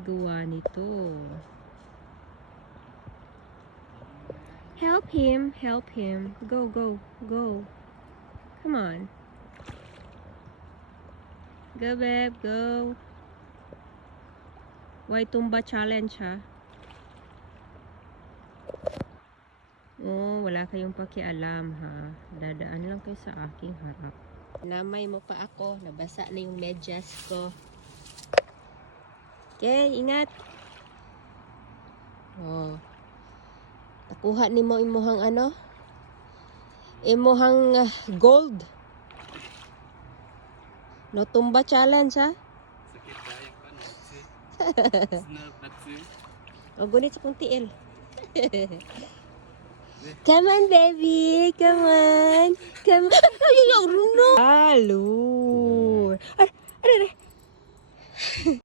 Gawa nito. Help him. Help him. Go, go, go. Come on. Go, babe. Go. Why tumba challenge, ha? Oh, wala kayong pakialam, ha? Dadaan lang kayo sa aking harap. Namay mo pa ako. Nabasa na yung medyas ko. Okay, ingat. Oh. Nakuha ni mo imuhang ano? Imuhang gold. No tumba challenge, ha? O, gunit sa kong tiil. Come on, baby. Come on. Come on. Ay, no. Halo.